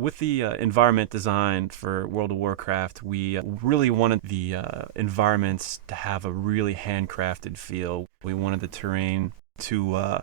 With the environment design for World of Warcraft, we really wanted the environments to have a really handcrafted feel. We wanted the terrain to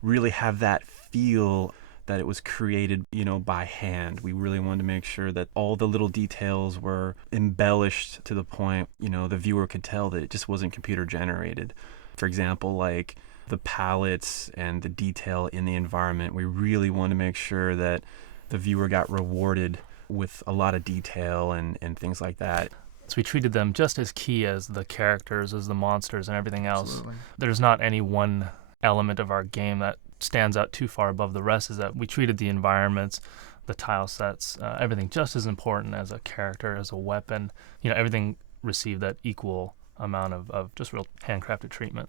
really have that feel that it was created, by hand. We really wanted to make sure that all the little details were embellished to the point, the viewer could tell that it just wasn't computer generated. For example, like the palettes and the detail in the environment, we really wanted to make sure that the viewer got rewarded with a lot of detail and things like that. So we treated them just as key as the characters, as the monsters, and everything else. Absolutely. There's not any one element of our game that stands out too far above the rest. Is that we treated the environments, the tile sets, everything just as important as a character, as a weapon. Everything received that equal amount of just real handcrafted treatment.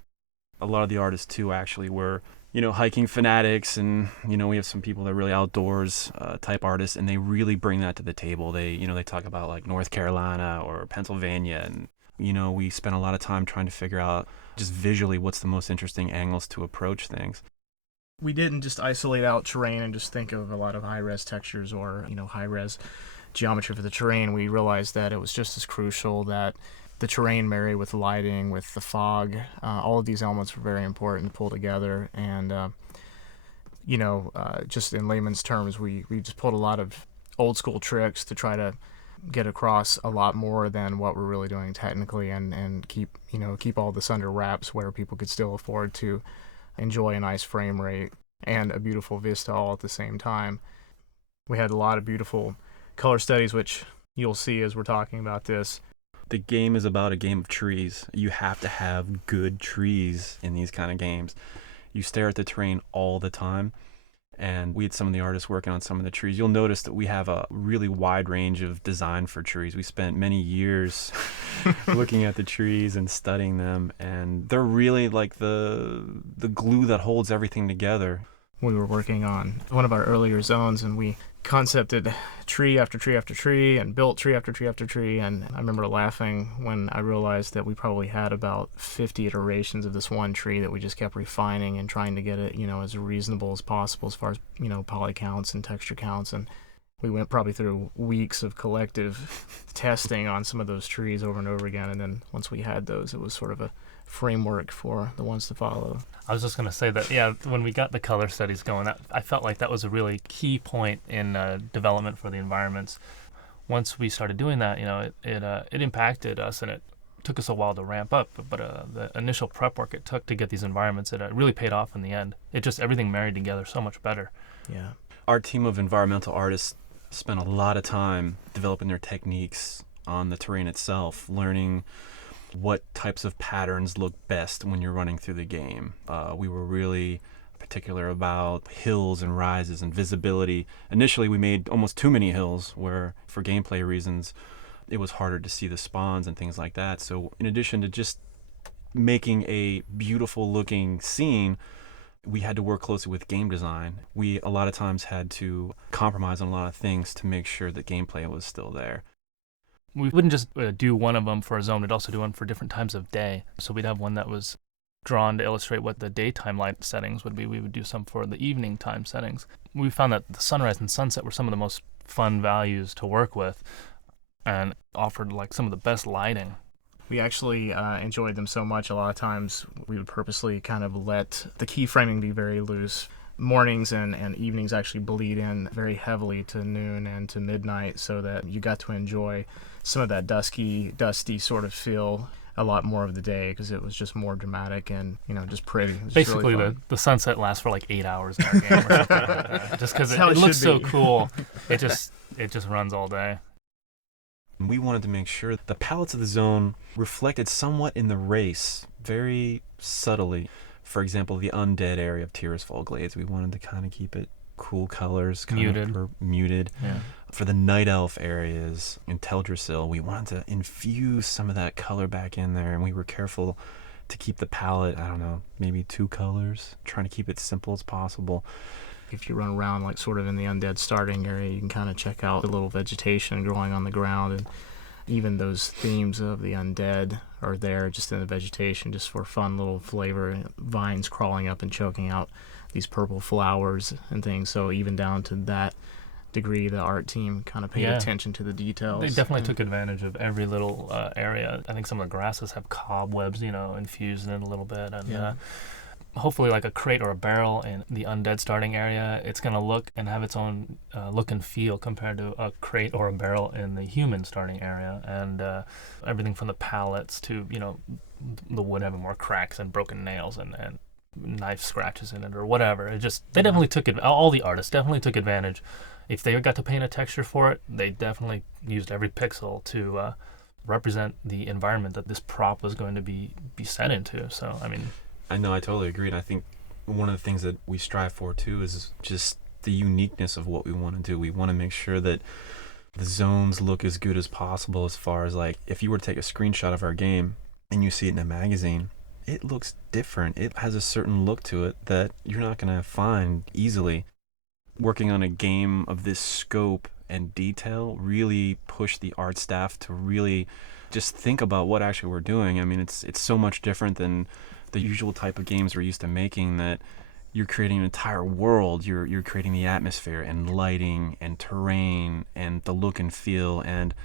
A lot of the artists, too, actually were hiking fanatics, and we have some people that are really outdoors type artists, and they really bring that to the table. They talk about like North Carolina or Pennsylvania, and we spent a lot of time trying to figure out just visually what's the most interesting angles to approach things. We didn't just isolate out terrain and just think of a lot of high-res textures or high-res geometry for the terrain. We realized that it was just as crucial that the terrain married with the lighting, with the fog. All of these elements were very important to pull together. And, just in layman's terms, we just pulled a lot of old school tricks to try to get across a lot more than what we're really doing technically, and keep all this under wraps where people could still afford to enjoy a nice frame rate and a beautiful vista all at the same time. We had a lot of beautiful color studies, which you'll see as we're talking about this. The game is about a game of trees. You have to have good trees in these kind of games. You stare at the terrain all the time, and we had some of the artists working on some of the trees. You'll notice that we have a really wide range of design for trees. We spent many years looking at the trees and studying them, and they're really like the glue that holds everything together. We were working on one of our earlier zones, and we concepted tree after tree after tree and built tree after tree after tree. And I remember laughing when I realized that we probably had about 50 iterations of this one tree that we just kept refining and trying to get it, as reasonable as possible as far as, poly counts and texture counts. And we went probably through weeks of collective testing on some of those trees over and over again. And then once we had those, it was sort of a framework for the ones to follow. I was just going to say that, when we got the color studies going, I felt like that was a really key point in development for the environments. Once we started doing that, it impacted us, and it took us a while to ramp up. But the initial prep work it took to get these environments, it really paid off in the end. Everything married together so much better. Yeah. Our team of environmental artists spent a lot of time developing their techniques on the terrain itself, learning what types of patterns look best when you're running through the game. We were really particular about hills and rises and visibility. Initially, we made almost too many hills where, for gameplay reasons, it was harder to see the spawns and things like that. So in addition to just making a beautiful looking scene, we had to work closely with game design. We a lot of times had to compromise on a lot of things to make sure that gameplay was still there. We wouldn't just do one of them for a zone, we'd also do one for different times of day. So we'd have one that was drawn to illustrate what the daytime light settings would be. We would do some for the evening time settings. We found that the sunrise and sunset were some of the most fun values to work with and offered like some of the best lighting. We actually enjoyed them so much. A lot of times we would purposely kind of let the keyframing be very loose. Mornings and evenings actually bleed in very heavily to noon and to midnight, so that you got to enjoy some of that dusty sort of feel a lot more of the day, because it was just more dramatic and just pretty. Basically, really the sunset lasts for like 8 hours in our game, or something like that. Just because it looks so cool. It just runs all day. We wanted to make sure that the palettes of the zone reflected somewhat in the race, very subtly. For example, the undead area of Tirisfal Glades, we wanted to kind of keep it cool colors, muted. Yeah. For the night elf areas in Teldrassil, we wanted to infuse some of that color back in there, and we were careful to keep the palette, maybe 2 colors, trying to keep it simple as possible. If you run around like sort of in the undead starting area, you can kind of check out the little vegetation growing on the ground, and even those themes of the undead are there just in the vegetation, just for fun little flavor. Vines crawling up and choking out these purple flowers and things. So even down to that degree the art team kind of paid Yeah. attention to the details. They definitely and- took advantage of every little area. I think some of the grasses have cobwebs, infused in it a little bit, and Yeah. hopefully like a crate or a barrel in the undead starting area, it's going to look and have its own look and feel compared to a crate or a barrel in the human starting area. And everything from the pallets to, the wood having more cracks and broken nails and knife scratches in it or whatever. They definitely took it. All the artists definitely took advantage. If they got to paint a texture for it, they definitely used every pixel to represent the environment that this prop was going to be set into. So, I mean... I know, I totally agree. And I think one of the things that we strive for too is just the uniqueness of what we want to do. We want to make sure that the zones look as good as possible, as far as like if you were to take a screenshot of our game and you see it in a magazine, it looks different. It has a certain look to it that you're not going to find easily. Working on a game of this scope and detail really pushed the art staff to really just think about what actually we're doing. I mean, it's so much different than the usual type of games we're used to making, that you're creating an entire world. You're creating the atmosphere and lighting and terrain and the look and feel. And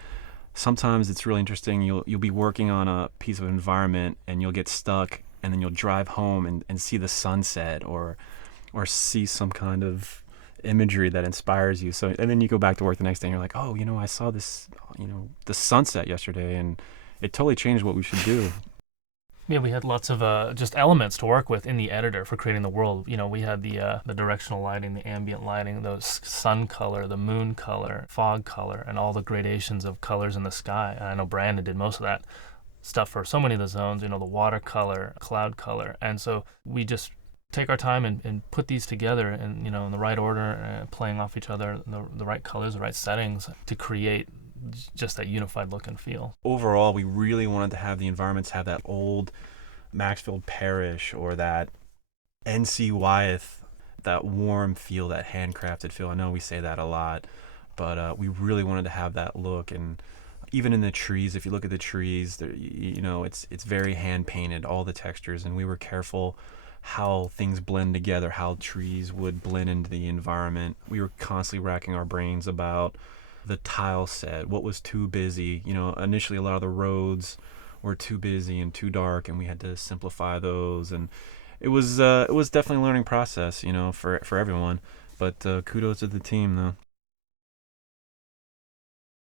sometimes it's really interesting. You'll be working on a piece of environment and you'll get stuck, and then you'll drive home and see the sunset or see some kind of imagery that inspires you. So, and then you go back to work the next day and you're like, oh, I saw this, the sunset yesterday, and it totally changed what we should do. Yeah, we had lots of just elements to work with in the editor for creating the world. We had the directional lighting, the ambient lighting, the sun color, the moon color, fog color, and all the gradations of colors in the sky. And I know Brandon did most of that stuff for so many of the zones, the watercolor, cloud color. And so we just take our time and put these together in the right order, playing off each other, the right colors, the right settings to create just that unified look and feel. Overall, we really wanted to have the environments have that old Maxfield Parish or that NC Wyeth, that warm feel, that handcrafted feel. I know we say that a lot, but we really wanted to have that look. And even in the trees, if you look at the trees, it's very hand painted, all the textures, and we were careful how things blend together, how trees would blend into the environment. We were constantly racking our brains about the tile set, what was too busy. Initially a lot of the roads were too busy and too dark, and we had to simplify those. And it was definitely a learning process, for everyone. But kudos to the team, though.